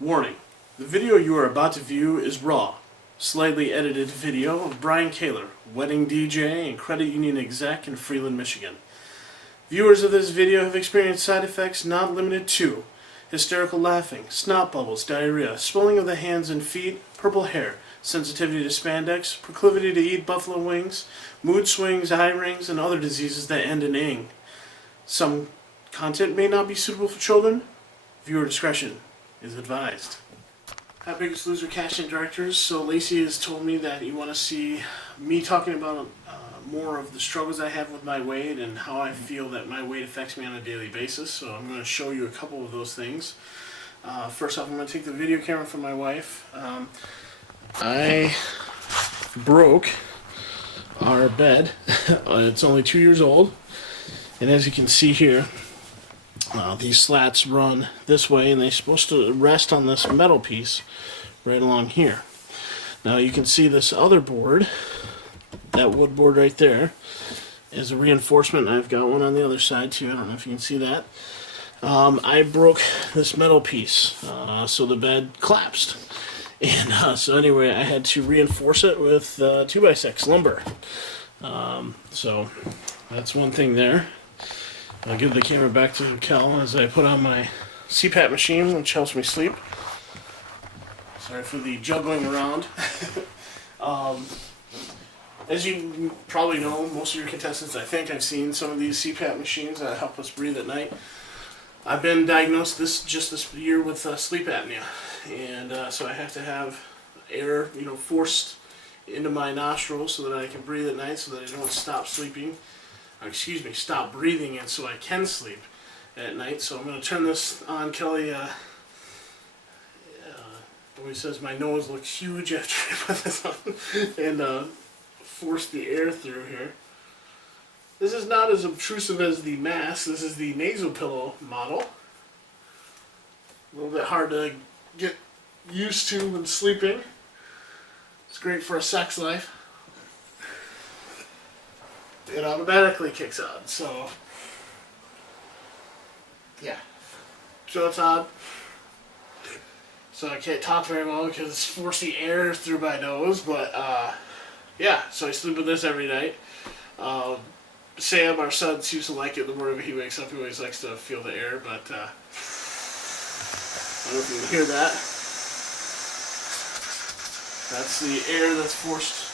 Warning: the video you are about to view is raw, slightly edited video of Brian Kaler, wedding DJ and credit union exec in Freeland, Michigan. Viewers of this video have experienced side effects not limited to hysterical laughing, snot bubbles, diarrhea, swelling of the hands and feet, purple hair, sensitivity to spandex, proclivity to eat buffalo wings, mood swings, eye rings, and other diseases that end in ing. Some content may not be suitable for children. Viewer discretion is advised. Hi, Biggest Loser casting directors. So Lacey has told me that you want to see me talking about more of the struggles I have with my weight and how I feel that my weight affects me on a daily basis. So I'm going to show you a couple of those things. First off, I'm going to take the video camera from my wife. I broke our bed. It's only 2 years old, and as you can see here, these slats run this way, and they're supposed to rest on this metal piece right along here. Now you can see this other board, that wood board right there, is a reinforcement. I've got one on the other side too. I don't know if you can see that. I broke this metal piece, so the bed collapsed. And so anyway, I had to reinforce it with 2x6 lumber. So that's one thing there. I'll give the camera back to Kel as I put on my CPAP machine, which helps me sleep. Sorry for the juggling around. As you probably know, most of your contestants, I think I've seen some of these CPAP machines that help us breathe at night. I've been diagnosed just this year with sleep apnea, and so I have to have air, forced into my nostrils so that I can breathe at night, so that I don't stop sleeping. Stop breathing, and so I can sleep at night. So I'm going to turn this on. Kelly always says my nose looks huge after I put this on, and force the air through here. This is not as obtrusive as the mask. This is the nasal pillow model. A little bit hard to get used to when sleeping. It's great for a sex life. It automatically kicks on, so yeah. So it's odd. So I can't talk very well because it's forcing air through my nose, but yeah, so I sleep with this every night. Sam, our son, seems to like it. The morning he wakes up, he always likes to feel the air, but I don't know if you can hear that. That's the air that's forced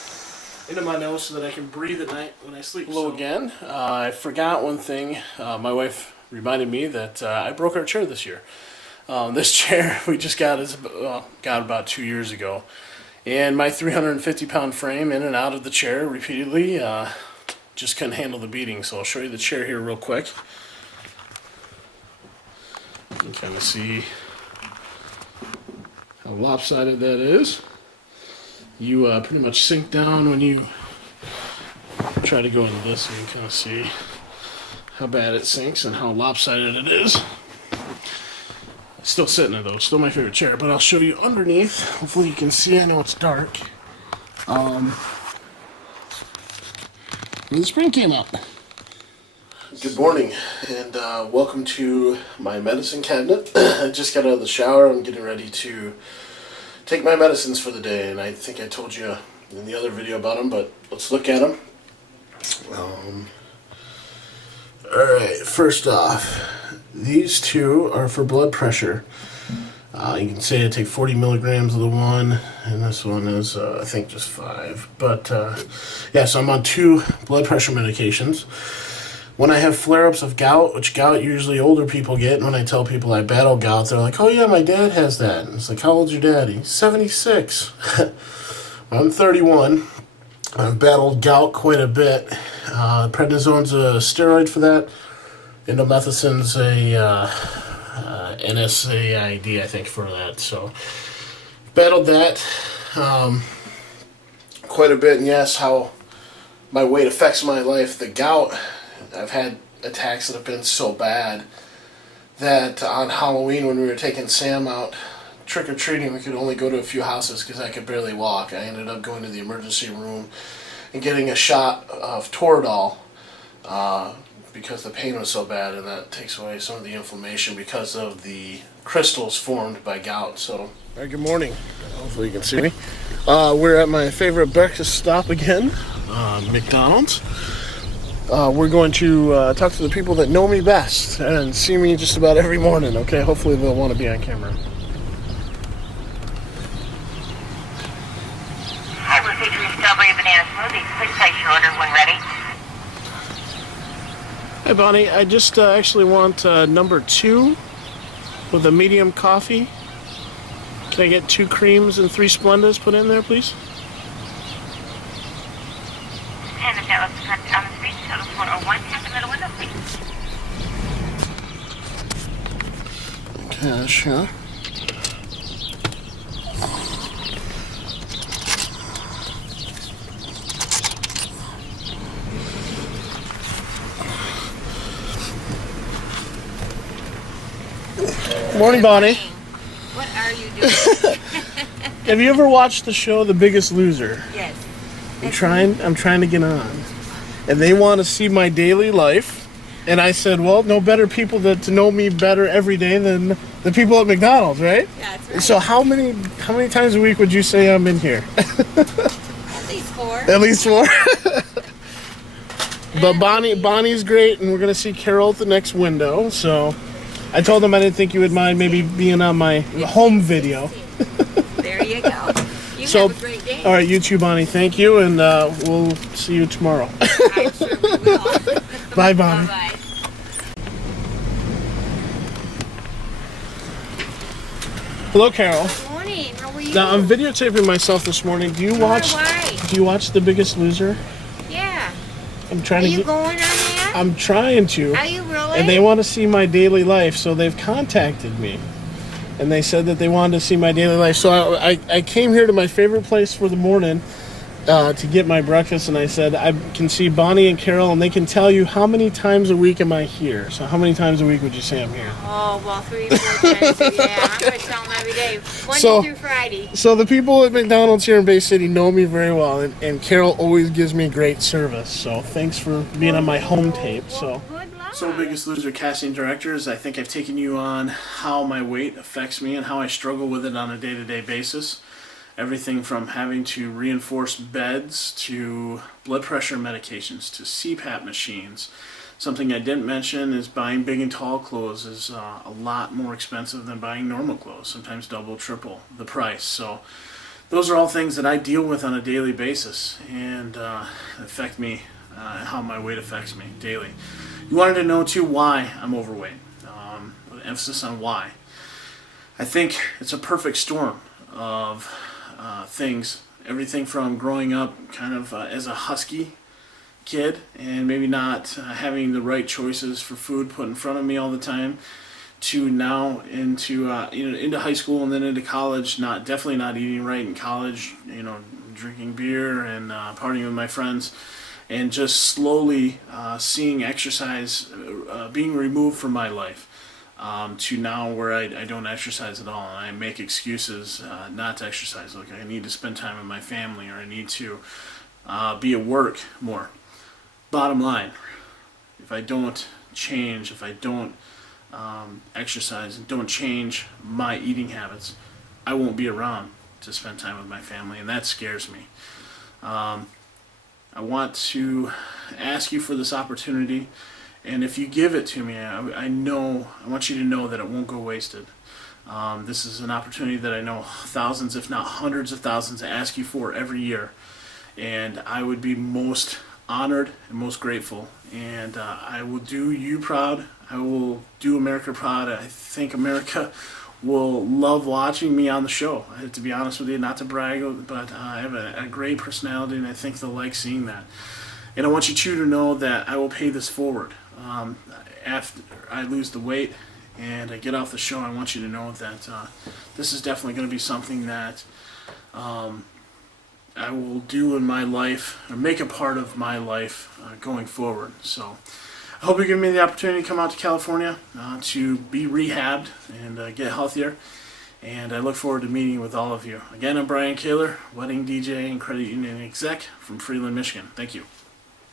into my nose so that I can breathe at night when I sleep. Hello again. I forgot one thing. My wife reminded me that I broke our chair this year. This chair we just got about 2 years ago, and my 350-pound frame in and out of the chair repeatedly just couldn't handle the beating. So I'll show you the chair here real quick. You can kind of see how lopsided that is. You pretty much sink down when you try to go into this, and you can kind of see how bad it sinks and how lopsided it is. Still sitting there though, still my favorite chair, but I'll show you underneath. Hopefully you can see. I know it's dark. The spring came up. Good morning, and welcome to my medicine cabinet. I just got out of the shower. I'm getting ready to take my medicines for the day, and I think I told you in the other video about them, but let's look at them. Alright, first off, these two are for blood pressure. You can say I take 40 milligrams of the one, and this one is, I think, just 5. But, yeah, so I'm on 2 blood pressure medications. When I have flare-ups of gout, which gout usually older people get, and when I tell people I battle gout, they're like, oh yeah, my dad has that. And it's like, how old's your daddy? He's 76. I'm 31. I've battled gout quite a bit. Prednisone's a steroid for that. Indomethacin's a NSAID, I think, for that. So, battled that quite a bit. And yes, how my weight affects my life. The gout, I've had attacks that have been so bad that on Halloween when we were taking Sam out trick-or-treating, we could only go to a few houses because I could barely walk. I ended up going to the emergency room and getting a shot of Toradol because the pain was so bad, and that takes away some of the inflammation because of the crystals formed by gout. So, all right, good morning. Hopefully you can see me. We're at my favorite breakfast stop again, McDonald's. We're going to talk to the people that know me best and see me just about every morning, okay? Hopefully they'll want to be on camera. Hi, we're featuring strawberry banana smoothies. Please place your order when ready. Hey, Bonnie. I just actually want number 2 with a medium coffee. Can I get 2 creams and 3 Splendas put in there, please? And if that was on the street, so it's 101. Tap the middle window, please. Cash, yeah. Morning, Bonnie. What are you doing? Have you ever watched the show The Biggest Loser? Yes. I'm trying to get on. And they want to see my daily life. And I said, well, no better people to know me better every day than the people at McDonald's, right? Yeah, that's right. So how many times a week would you say I'm in here? At least 4. At least 4. But Bonnie's great, and we're gonna see Carol at the next window. So I told them I didn't think you would mind maybe being on my home video. There you go. You So, have a great day. all right, you too, Bonnie. Thank you, and we'll see you tomorrow. I'm sure we will. Bye, Bonnie. Bye-bye. Hello, Carol. Good morning. How are you? Now I'm videotaping myself this morning. Do you watch The Biggest Loser? Yeah. I'm Are trying to you going on that? I'm trying to. Are you really? And they want to see my daily life, so they've contacted me. And they said that they wanted to see my daily life. So I came here to my favorite place for the morning to get my breakfast, and I said, I can see Bonnie and Carol, and they can tell you how many times a week am I here. So how many times a week would you say I'm here? Oh, well, 3 or 4 times. Yeah, I'm going to tell them every day. Monday through Friday. So the people at McDonald's here in Bay City know me very well, and Carol always gives me great service. So thanks for being on my home tape. So. Good luck. So, Biggest Loser casting directors, I think I've taken you on how my weight affects me and how I struggle with it on a day-to-day basis. Everything from having to reinforce beds to blood pressure medications to CPAP machines. Something I didn't mention is buying big and tall clothes is a lot more expensive than buying normal clothes, sometimes double, triple the price. So those are all things that I deal with on a daily basis and affect me, how my weight affects me daily. You wanted to know too why I'm overweight, emphasis on why. I think it's a perfect storm of things, everything from growing up kind of as a husky kid and maybe not having the right choices for food put in front of me all the time, to now into high school and then into college, definitely not eating right in college, drinking beer and partying with my friends, and just slowly seeing exercise being removed from my life. To now where I don't exercise at all, and I make excuses not to exercise. Like I need to spend time with my family, or I need to be at work more. Bottom line, if I don't change, if I don't exercise and don't change my eating habits, I won't be around to spend time with my family, and that scares me. I want to ask you for this opportunity. And if you give it to me, I want you to know that it won't go wasted. This is an opportunity that I know thousands, if not hundreds of thousands, ask you for every year. And I would be most honored and most grateful. And I will do you proud. I will do America proud. I think America will love watching me on the show. To be honest with you, not to brag, but I have a great personality, and I think they'll like seeing that. And I want you to know that I will pay this forward. After I lose the weight and I get off the show, I want you to know that this is definitely going to be something that I will do in my life, or make a part of my life going forward. So I hope you give me the opportunity to come out to California to be rehabbed and get healthier. And I look forward to meeting with all of you. Again, I'm Brian Kaler, wedding DJ and credit union exec from Freeland, Michigan. Thank you.